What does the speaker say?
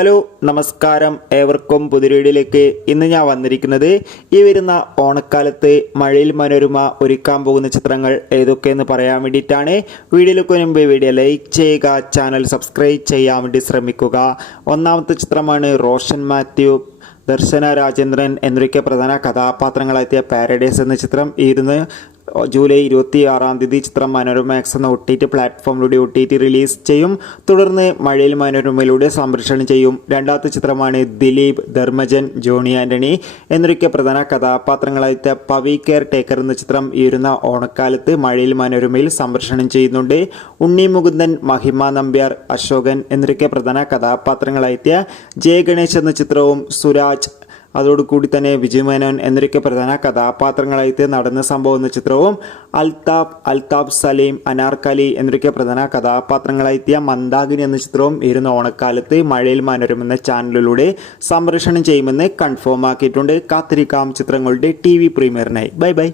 Hello നമസ്കാരം, ഏവർക്കും പുതിയൊരിടിലേക്ക്. ഇന്ന് ഞാൻ വന്നിരിക്കുന്നത് ഈ വരുന്ന ഓണക്കാലത്ത് മഴയിൽ മനോരമ ഒരുക്കാൻ പോകുന്ന ചിത്രങ്ങൾ ഏതൊക്കെയെന്ന് പറയാൻ വേണ്ടിയിട്ടാണ്. വീഡിയോയിലേക്ക് മുമ്പ് വീഡിയോ ലൈക്ക് ചെയ്യുക, ചാനൽ സബ്സ്ക്രൈബ് ചെയ്യാൻ വേണ്ടി ശ്രമിക്കുക. ഒന്നാമത്തെ ചിത്രമാണ് റോഷൻ മാത്യു, ദർശന രാജേന്ദ്രൻ എന്നിവയ്ക്ക് പ്രധാന കഥാപാത്രങ്ങളായെത്തിയ പാരഡൈസ് എന്ന ചിത്രം. ജൂലൈ 26 ചിത്രം മനോരമ എക്സ് എന്ന OTT പ്ലാറ്റ്ഫോമിലൂടെ OTT റിലീസ് ചെയ്യും. തുടർന്ന് മഴയിൽ മനോരമയിലൂടെ സംപ്രേഷണം ചെയ്യും. രണ്ടാമത്തെ ചിത്രമാണ് ദിലീപ്, ധർമ്മജൻ, ജോണി ആൻ്റണി എന്നിവയ്ക്ക് പ്രധാന കഥാപാത്രങ്ങളായ പവി കെയർ ടേക്കർ എന്ന ചിത്രം ഈ വരുന്ന ഓണക്കാലത്ത് മഴയിൽ മനോരമയിൽ സംപ്രേഷണം ചെയ്യുന്നുണ്ട്. ഉണ്ണി മുകുന്ദൻ, മഹിമ നമ്പ്യാർ, അശോകൻ എന്നിവയ്ക്ക് പ്രധാന കഥാപാത്രങ്ങളായ ജയ ഗണേശ് എന്ന ചിത്രവും സുരാജ്, അതോടുകൂടി തന്നെ വിജയ് മേനോൻ എന്നിവയ്ക്ക് പ്രധാന കഥാപാത്രങ്ങളായിട്ട് നടന്ന സംഭവം എന്ന ചിത്രവും, അൽതാഫ് സലീം, അനാർക്കലി എന്നിവയ്ക്ക് പ്രധാന കഥാപാത്രങ്ങളായെത്തിയ മന്ദാകിനി എന്ന ചിത്രവും ഇരുന്ന ഓണക്കാലത്ത് മഴയിൽ മനോരമ എന്ന ചാനലിലൂടെ സംപ്രേഷണം ചെയ്യുമെന്ന് കൺഫേം ആക്കിയിട്ടുണ്ട്. കാത്തിരിക്കാം ചിത്രങ്ങളുടെ TV പ്രീമിയറിനായി. ബൈ.